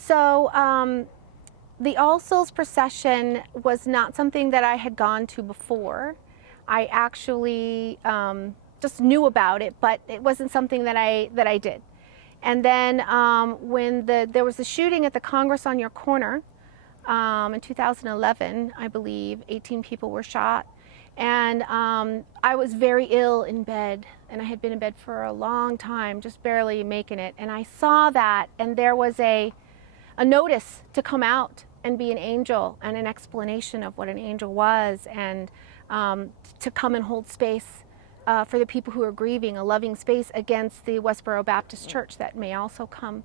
So the All Souls procession was not something that I had gone to before. I actually just knew about it, but it wasn't something that I did. And then when there was a shooting at the Congress on Your Corner in 2011, I believe, 18 people were shot. And I was very ill in bed, and I had been in bed for a long time, just barely making it. And I saw that, and there was a notice to come out and be an angel, and an explanation of what an angel was, and to come and hold space for the people who are grieving, a loving space against the Westboro Baptist Church that may also come.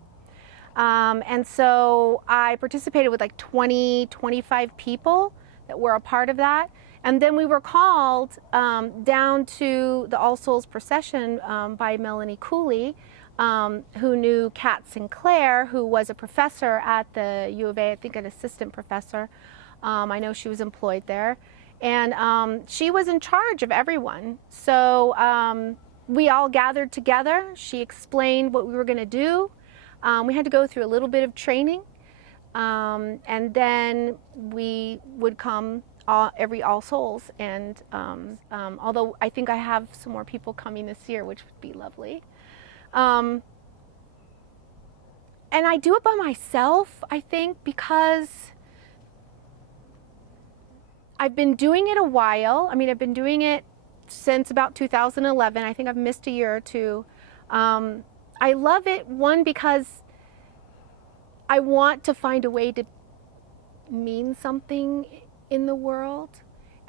And so I participated with like 20, 25 people that were a part of that. And then we were called down to the All Souls procession by Melanie Cooley, who knew Kat Sinclair, who was a professor at the U of A, I think an assistant professor. I know she was employed there. And she was in charge of everyone. So we all gathered together. She explained what we were going to do. We had to go through a little bit of training. And then we would come every All Souls, and although I think I have some more people coming this year, which would be lovely. And I do it by myself, I think, because I've been doing it a while. I mean, I've been doing it since about 2011. I think I've missed a year or two. I love it, one, because I want to find a way to mean something in the world.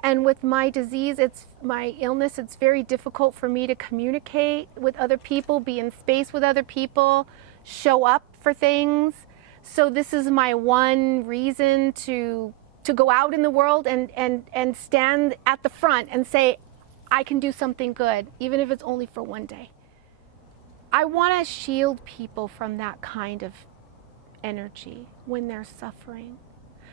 And with my disease, my illness, it's very difficult for me to communicate with other people, be in space with other people, show up for things. So this is my one reason to go out in the world and stand at the front and say, I can do something good, even if it's only for one day. I want to shield people from that kind of energy when they're suffering.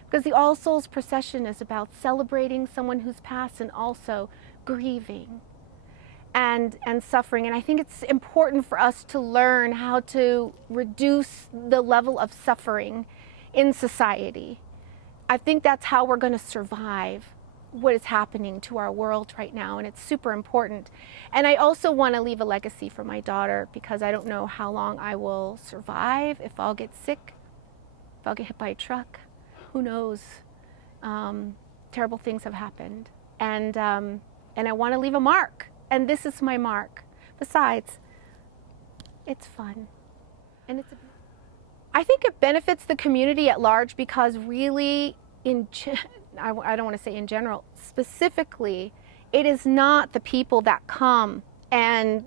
Because the All Souls procession is about celebrating someone who's passed and also grieving and suffering. And I think it's important for us to learn how to reduce the level of suffering in society. I think that's how we're going to survive what is happening to our world right now, and it's super important. And I also want to leave a legacy for my daughter, because I don't know how long I will survive, if I'll get sick, if I'll get hit by a truck. Who knows? Terrible things have happened, and I want to leave a mark, and this is my mark. Besides, it's fun, and I think it benefits the community at large, because really, I don't want to say in general, specifically, it is not the people that come and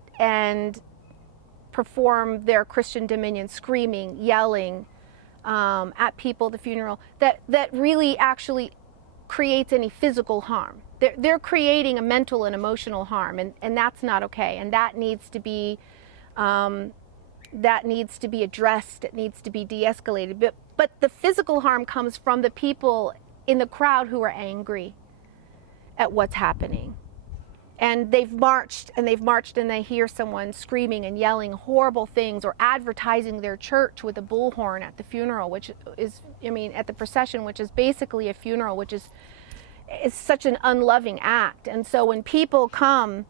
perform their Christian dominion, screaming, yelling, at people at the funeral, that really actually creates any physical harm. They're creating a mental and emotional harm, and that's not okay. And that needs to be addressed. It needs to be de-escalated. But the physical harm comes from the people in the crowd who are angry at what's happening. And they've marched and they hear someone screaming and yelling horrible things, or advertising their church with a bullhorn at the funeral, which is, at the procession, which is basically a funeral, which is such an unloving act. And so when people come,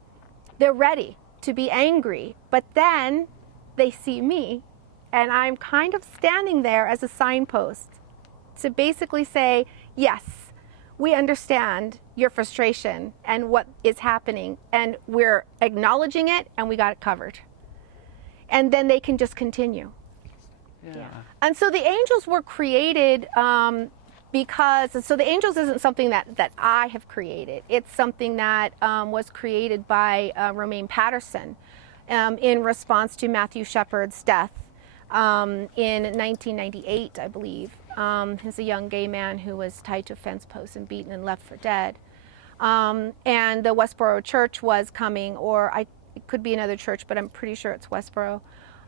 they're ready to be angry, but then they see me, and I'm kind of standing there as a signpost to basically say, yes, we understand your frustration and what is happening, and we're acknowledging it, and we got it covered. And then they can just continue. Yeah. And so the angels were created so the angels isn't something that I have created. It's something that was created by Romaine Patterson in response to Matthew Shepard's death in 1998, I believe. He's a young gay man who was tied to a fence post and beaten and left for dead. And the Westboro Church was coming, or it could be another church, but I'm pretty sure it's Westboro.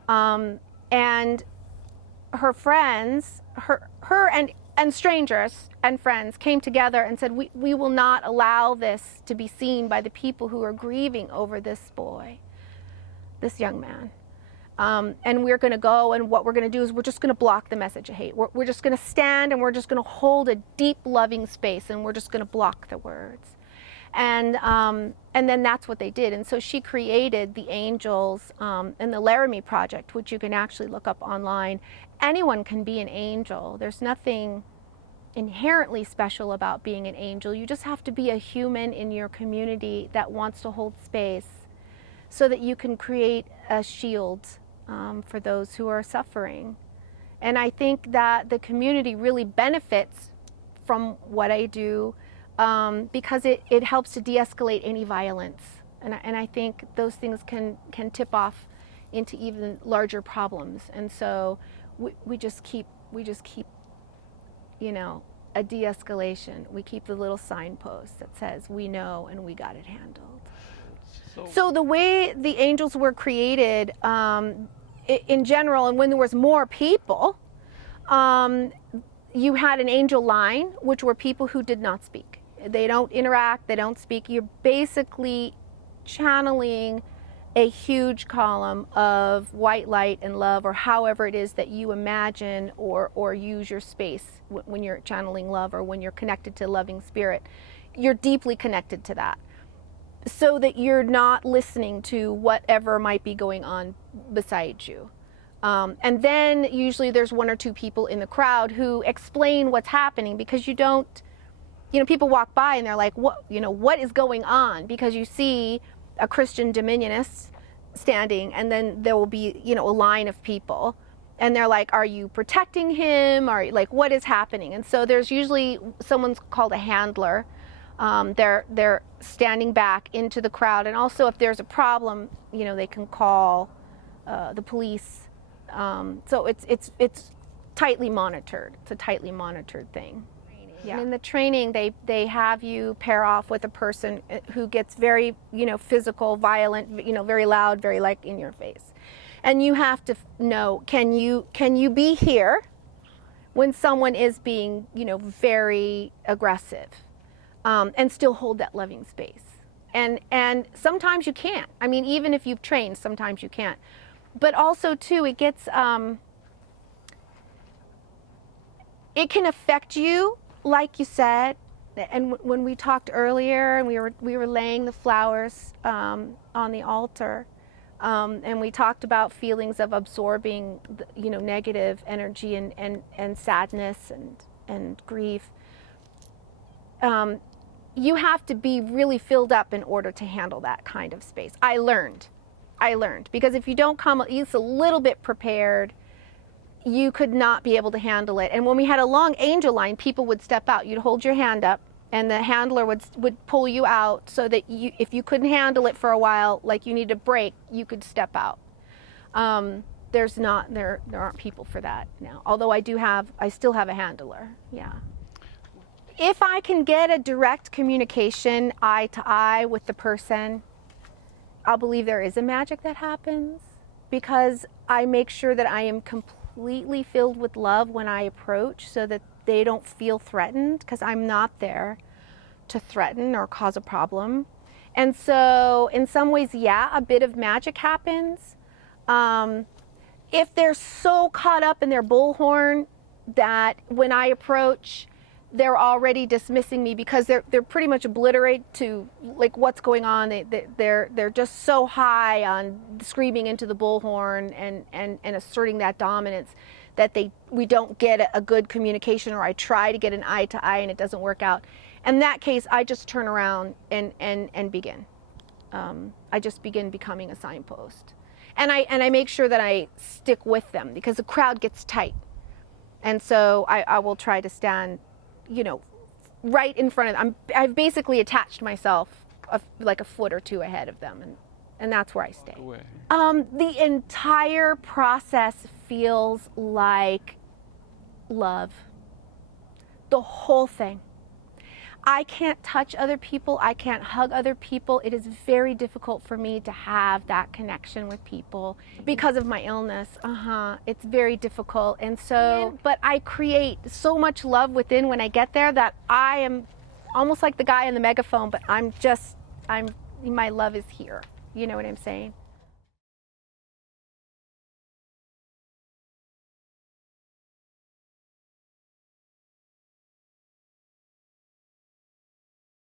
And her friends, her and strangers and friends came together and said, we will not allow this to be seen by the people who are grieving over this boy, this young man. And we're going to go, and what we're going to do is we're just going to block the message of hate. We're just going to stand, and we're just going to hold a deep, loving space, and we're just going to block the words. And then that's what they did. And so she created the Angels and the Laramie Project, which you can actually look up online. Anyone can be an angel. There's nothing inherently special about being an angel. You just have to be a human in your community that wants to hold space so that you can create a shield for those who are suffering. And I think that the community really benefits from what I do because it helps to de-escalate any violence. And I think those things can tip off into even larger problems. And so we just keep, you know, a de-escalation. We keep the little signpost that says, we know and we got it handled. So the way the Angels were created in general, and when there was more people, you had an angel line, which were people who did not speak. They don't interact, they don't speak. You're basically channeling a huge column of white light and love, or however it is that you imagine or use your space when you're channeling love, or when you're connected to loving spirit. You're deeply connected to that, so that you're not listening to whatever might be going on beside you. And then usually there's one or two people in the crowd who explain what's happening, because you don't, you know, people walk by and they're like, what, you know, what is going on? Because you see a Christian dominionist standing, and then there will be, you know, a line of people, and they're like, are you protecting him? Or like, what is happening? And so there's usually someone's called a handler. They're standing back into the crowd, and also if there's a problem, you know, they can call the police. So it's tightly monitored. It's a tightly monitored thing. Yeah. And in the training, they have you pair off with a person who gets very, you know, physical, violent, you know, very loud, very like in your face, and you have to know, can you be here when someone is being, you know, very aggressive, and still hold that loving space. And sometimes you can't. I mean, even if you've trained, sometimes you can't. But also too, it gets it can affect you. Like you said, and when we talked earlier, and we were laying the flowers on the altar, and we talked about feelings of absorbing, you know, negative energy and sadness and grief. You have to be really filled up in order to handle that kind of space. I learned, because if you don't come at least a little bit prepared, you could not be able to handle it. And when we had a long angel line, people would step out. You'd hold your hand up, and the handler would pull you out, so that you, if you couldn't handle it for a while, like you need a break, you could step out. There aren't people for that now. Although I still have a handler. Yeah. If I can get a direct communication eye to eye with the person, I'll believe there is a magic that happens, because I make sure that I am completely filled with love when I approach, so that they don't feel threatened, because I'm not there to threaten or cause a problem. And so in some ways, yeah, a bit of magic happens. If they're so caught up in their bullhorn that when I approach, they're already dismissing me, because they're pretty much obliterated to like what's going on. They're just so high on screaming into the bullhorn and asserting that dominance that we don't get a good communication, or I try to get an eye to eye and it doesn't work out. In that case, I just turn around and begin. I just begin becoming a signpost, and I make sure that I stick with them, because the crowd gets tight, and so I will try to stand, you know, right in front of them. I've basically attached myself like a foot or two ahead of them, and that's where I stay. The entire process feels like love. The whole thing. I can't touch other people. I can't hug other people. It is very difficult for me to have that connection with people because of my illness. It's very difficult. And so, but I create so much love within when I get there, that I am almost like the guy in the megaphone, but my love is here. You know what I'm saying?